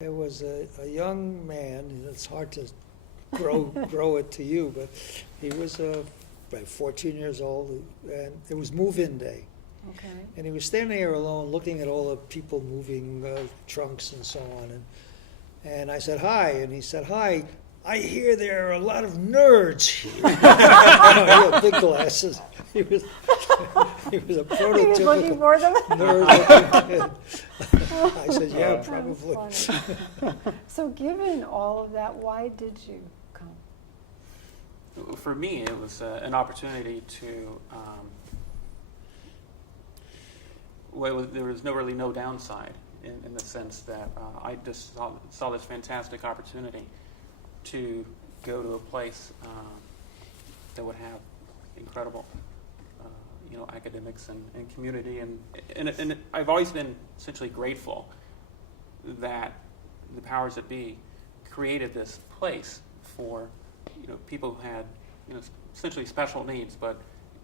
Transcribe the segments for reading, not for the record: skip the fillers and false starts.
There was a young man, and it's hard to grow it to you, but he was about 14 years old, and it was move-in day. Okay. And he was standing there alone, looking at all the people moving trunks and so on. And I said, "Hi," and he said, "Hi. I hear there are a lot of nerds here." No, he had big glasses. He was a He was looking prototypical for them. nerd-looking kid. I said, "Yeah, That was probably." funny. So given all of that, why did you come? For me, it was an opportunity to. There was really no downside in the sense that I just saw this fantastic opportunity to go to a place that would have incredible, academics and community, and I've always been essentially grateful that the powers that be created this place for people who had essentially special needs, but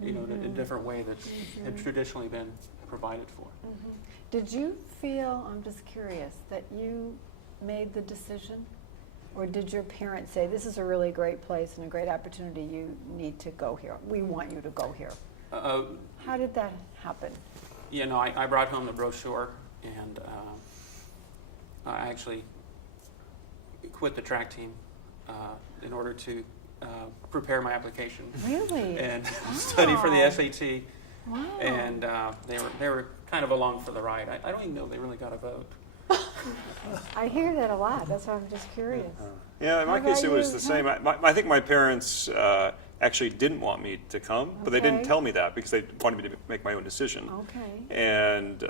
in a different way that had traditionally been provided for. Mm-hmm. Did you feel, I'm just curious, that you made the decision? Or did your parents say, this is a really great place and a great opportunity, you need to go here, we want you to go here? How did that happen? I brought home the brochure, and I actually quit the track team in order to prepare my application. Really? And study for the SAT. Wow. And they were kind of along for the ride. I don't even know if they really got a vote. I hear that a lot. That's why I'm just curious. Yeah, in my How case, about it was you? the same. I think my parents actually didn't want me to come, but they didn't Okay. tell me that because they wanted me to make my own decision. Okay. And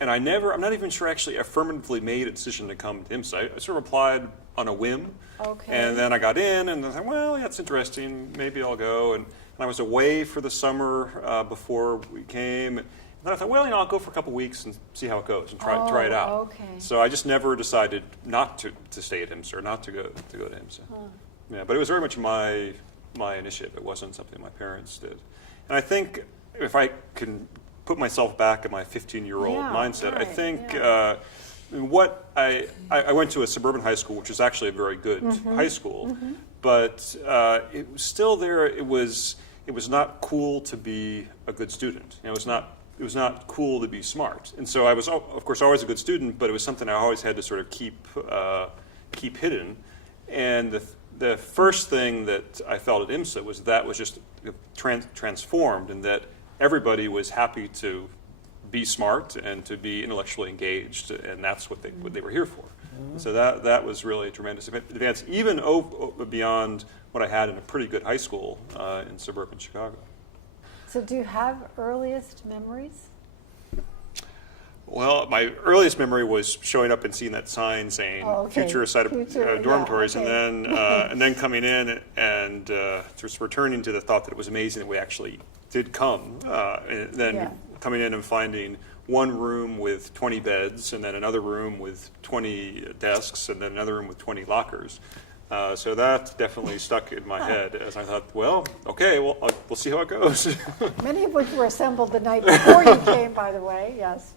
I'm not even sure I actually affirmatively made a decision to come to IMSA. I sort of applied on a whim. Okay. And then I got in, and I thought, well, yeah, it's interesting. Maybe I'll go. And I was away for the summer before we came. And then I thought, well, I'll go for a couple weeks and see how it goes and try it out. Okay. So I just never decided not to stay at IMSA or not to go to IMSA. Huh. Yeah, but it was very much my initiative. It wasn't something my parents did. And I think if I can put myself back in my 15-year-old Yeah, mindset, I right, think yeah. I went to a suburban high school, which is actually a very good high school, but it was still there. It was not cool to be a good student. It was not cool to be smart. And so I was, of course, always a good student, but it was something I always had to sort of keep hidden. And the first thing that I felt at IMSA was that was just transformed, and that everybody was happy to be smart and to be intellectually engaged, and that's what they were here for. And so that was really a tremendous advance, even beyond what I had in a pretty good high school in suburban Chicago. So do you have earliest memories? Well, my earliest memory was showing up and seeing that sign saying future site of dormitories, okay. and then coming in and just returning to the thought that it was amazing that we actually did come, and then coming in and finding one room with 20 beds, and then another room with 20 desks, and then another room with 20 lockers. So that definitely stuck in my head as I thought, well, okay, we'll see how it goes. Many of which were assembled the night before you came, by the way, yes.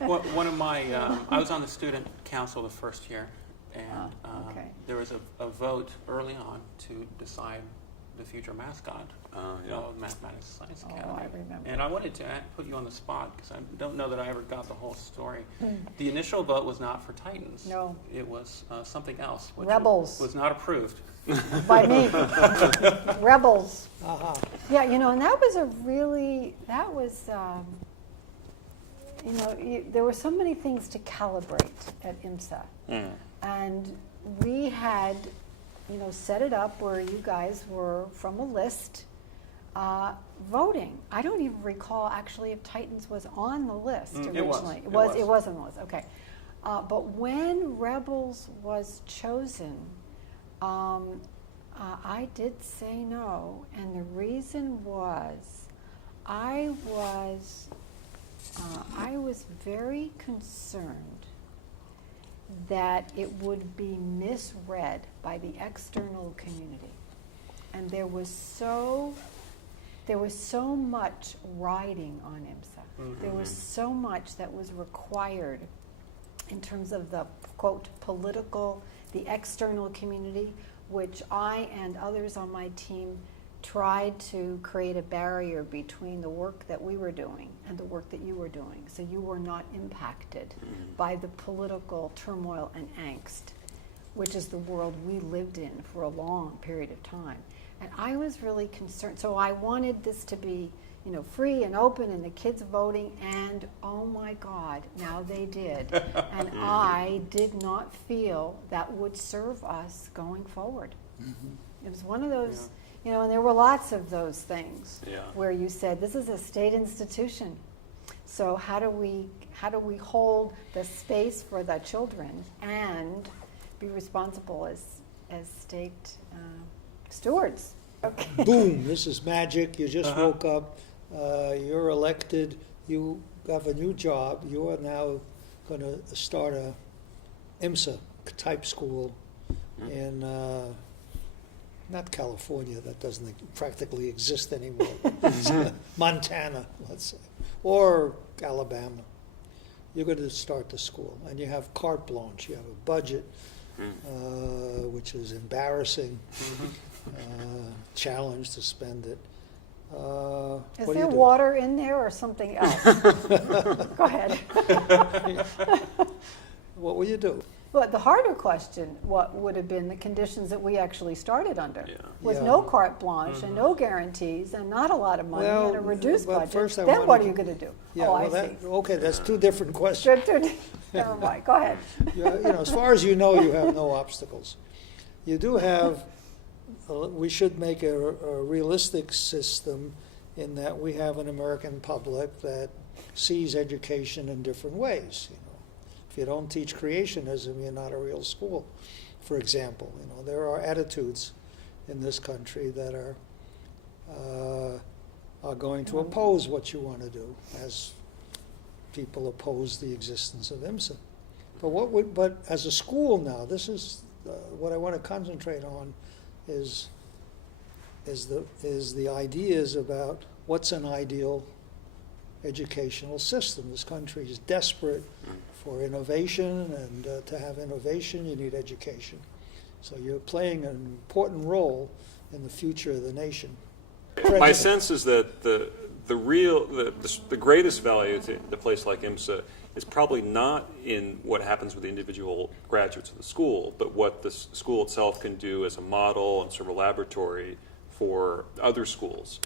One of my, I was on the student council the first year, and okay. there was a vote early on to decide the future mascot of Mathematics and Science Academy. I remember. And I wanted to put you on the spot because I don't know that I ever got the whole story. The initial vote was not for Titans. No. It was something else. Which Rebels. was not approved. By me. Rebels. Uh-huh. Yeah, and that was there were so many things to calibrate at IMSA. And we had, set it up where you guys were from a list voting. I don't even recall actually if Titans was on the list originally. It was. It was on the list, okay. But when Rebels was chosen, I did say no, and the reason was I was very concerned that it would be misread by the external community, and there was so much riding on IMSA. There was so much that was required in terms of the, quote, political, the external community, which I and others on my team tried to create a barrier between the work that we were doing and the work that you were doing. So you were not impacted by the political turmoil and angst, which is the world we lived in for a long period of time. And I was really concerned. So I wanted this to be, free and open and the kids voting, and oh my God, now they did. And I did not feel that would serve us going forward. It was one of those, and there were lots of those things where you said, this is a state institution. So how do we hold the space for the children and be responsible as state stewards? Okay. Boom, this is magic. You just woke up. You're elected. You have a new job. You are now going to start a IMSA type school in not California. That doesn't practically exist anymore. Montana, let's say, or Alabama. You're going to start the school, and you have carte blanche. You have a budget, which is embarrassing. Challenge to spend it. Is there water in there or something else? Go ahead. What will you do? Well, the harder question, what would have been the conditions that we actually started under, with Yeah. no carte blanche and no guarantees and not a lot of money and a reduced but budget. first I Then wanted what are to- you going to do? Yeah, oh, well, I see. okay, that's two different questions. Never mind. Go ahead. As far as you know, you have no obstacles. You do have. We should make a realistic system in that we have an American public that sees education in different ways. If you don't teach creationism, you're not a real school. For example, there are attitudes in this country that are going to oppose what you want to do, as people oppose the existence of IMSA. But as a school now, this is what I want to concentrate on is the ideas about what's an ideal educational system. This country is desperate for innovation, and to have innovation, you need education. So you're playing an important role in the future of the nation. My sense is that the greatest value to a place like IMSA is probably not in what happens with the individual graduates of the school, but what the school itself can do as a model and sort of a laboratory for other schools.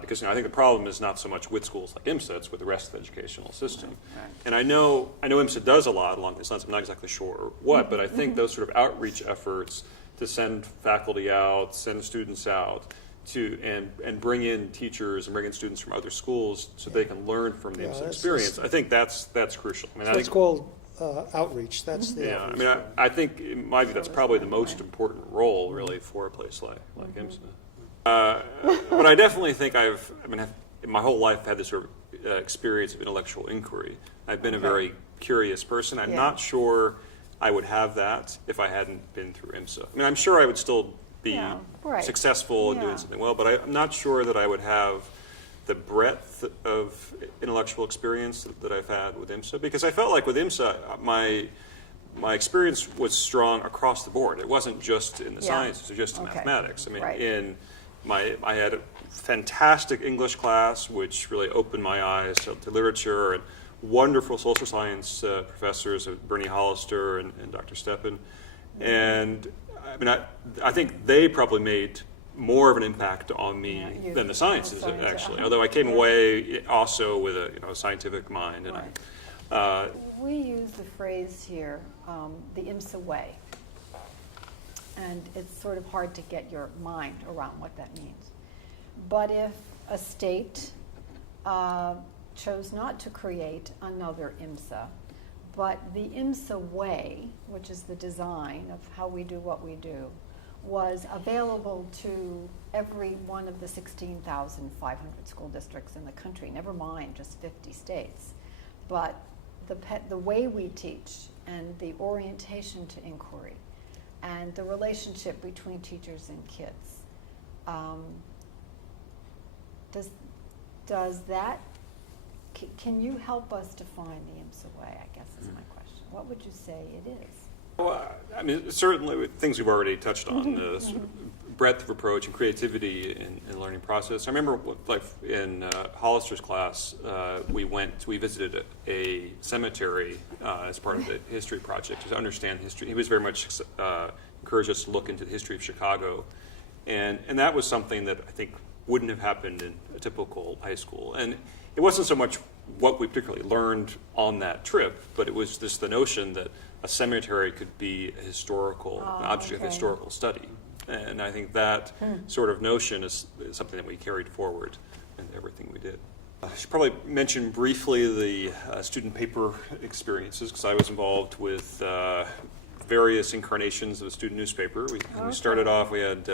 Because I think the problem is not so much with schools like IMSA, it's with the rest of the educational system. Right. And I know IMSA does a lot along these lines. I'm not exactly sure what, but I think those sort of outreach efforts to send faculty out, send students out, and bring in teachers and bring in students from other schools so they can learn from the IMSA experience. I think that's crucial. I mean, it's called outreach. That's the outreach. I mean, I think in my view that's probably the most important role really for a place like IMSA. But I definitely think in my whole life I've had this sort of experience of intellectual inquiry. I've been a very curious person. I'm not sure I would have that if I hadn't been through IMSA. I mean, I'm sure I would still be successful in doing something well, but I'm not sure that I would have the breadth of intellectual experience that I've had with IMSA, because I felt like with IMSA, my experience was strong across the board. It wasn't just in the sciences or just in mathematics. I mean, I had a fantastic English class, which really opened my eyes to literature, and wonderful social science professors, Bernie Hollister and Dr. Steppen. And I mean, I think they probably made more of an impact on me than the sciences, actually. Although I came away also with a scientific mind. And we use the phrase here, the IMSA way. And it's sort of hard to get your mind around what that means. But if a state chose not to create another IMSA, but the IMSA way, which is the design of how we do what we do, was available to every one of the 16,500 school districts in the country, never mind just 50 states. But the way we teach and the orientation to inquiry and the relationship between teachers and kids, can you help us define the IMSA way, I guess is my question. What would you say it is? Well, I mean, certainly things we've already touched on, the sort of breadth of approach and creativity in learning process. I remember, like in Hollister's class, we visited a cemetery as part of the history project to understand history. He was very much encouraged us to look into the history of Chicago, and that was something that I think wouldn't have happened in a typical high school. And it wasn't so much what we particularly learned on that trip, but it was just the notion that a cemetery could be a historical an object of historical study. And I think that sort of notion is something that we carried forward in everything we did. I should probably mention briefly the student paper experiences, because I was involved with various incarnations of the student newspaper. We started off, we had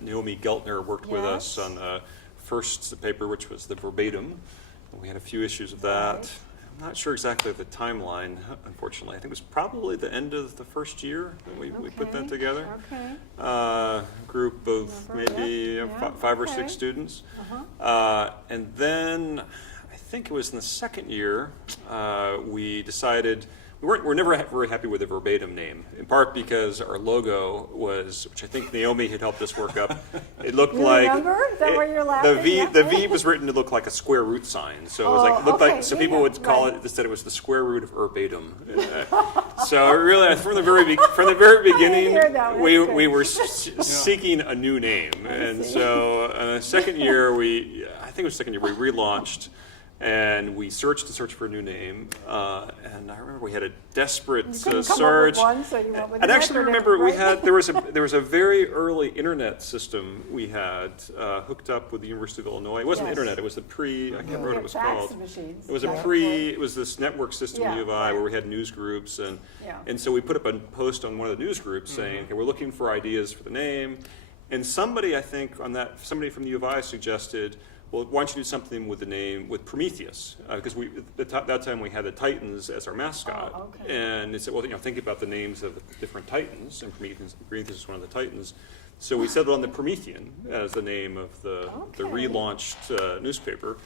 Naomi Geltner worked with us on the first paper, which was the Verbatim. We had a few issues of that. Right. I'm not sure exactly the timeline, unfortunately. I think it was probably the end of the first year that we put that together. Okay. Group of maybe 5 or 6 students. And then I think it was in the second year we decided we're never very happy with the Verbatim name, in part because our logo was, which I think Naomi had helped us work up. It looked like remember? Is that why you're laughing? the V was written to look like a square root sign, so it was like looked like, so people would call it, instead it was the square root of Verbatim. So really, from the very beginning, we were seeking a new name, and so the second year I think it was the second year we relaunched. And we searched for a new name, and I remember we had a desperate search. And actually, remember there was a very early internet system we had hooked up with the University of Illinois. It wasn't internet; it was I can't remember what it was called. It was it was this network system at U of I where we had news groups, and so we put up a post on one of the news groups saying, "Okay, we're looking for ideas for the name," and somebody from the U of I suggested, well, why don't you do something with the name, with Prometheus? Because that time we had the Titans as our mascot. And they said, well, think about the names of the different Titans, and Prometheus is one of the Titans. So we settled on the Promethean as the name of the relaunched newspaper.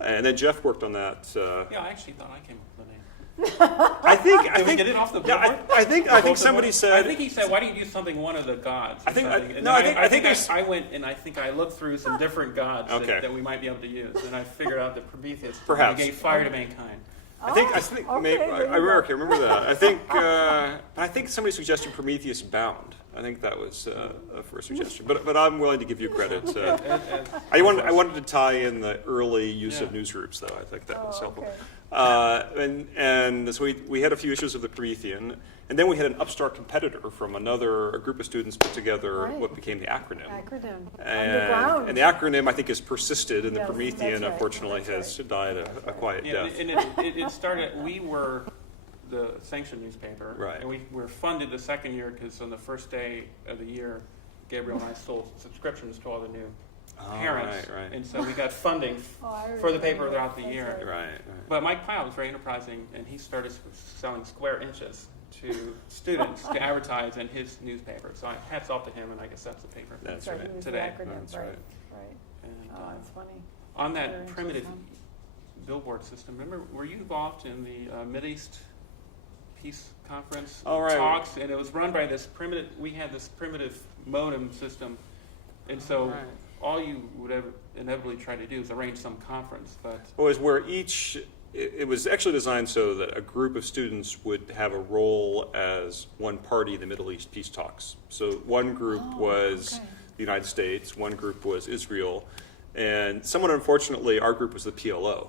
And then Jeff worked on that. Yeah, I actually thought I came up with the name. I think. Did we get it off the board? I think somebody said. I think he said, "Why don't you do something one of the gods?" I think I went and I looked through some different gods that we might be able to use, and I figured out that Prometheus gave fire to mankind. I remember that. I think somebody suggested Prometheus Bound. I think that was a first suggestion, but I'm willing to give you credit. I wanted to tie in the early use of newsgroups, though. I think that was helpful. And so we had a few issues of the Promethean, and then we had an upstart competitor from a group of students put together what became the acronym. And the acronym, I think, has persisted, and the Promethean, unfortunately, has died a quiet death. And it started. We were the sanctioned newspaper, and we were funded the second year because on the first day of the year, Gabriel and I sold subscriptions to all the new parents, and so we got funding for the paper throughout the year. But Mike Pyle was very enterprising, and he started selling square inches to students to advertise in his newspaper. So hats off to him, and I guess that's the paper today. That's right. And, that's funny. On that primitive billboard system, remember, were you involved in the Mideast Peace Conference talks? And it was run by this primitive. We had this primitive modem system, and so all you would inevitably try to do is arrange some conference. But it was where it was actually designed so that a group of students would have a role as one party in the Middle East peace talks. So one group was the United States, one group was Israel, and somewhat unfortunately, our group was the PLO.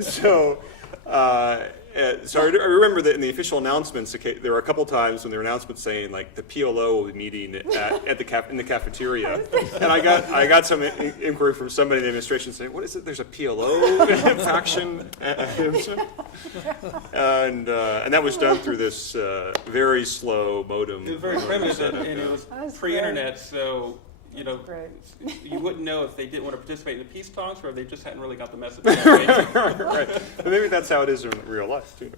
So I remember that in the official announcements, there were a couple times when there were announcements saying like the PLO will be meeting in the cafeteria, and I got some inquiry from somebody in the administration saying, "What is it? There's a PLO faction," and that was done through this very slow modem. It was very primitive, and it was pre-internet, so. You wouldn't know if they didn't want to participate in the peace talks or if they just hadn't really got the message. Right. But maybe that's how it is in real life, too.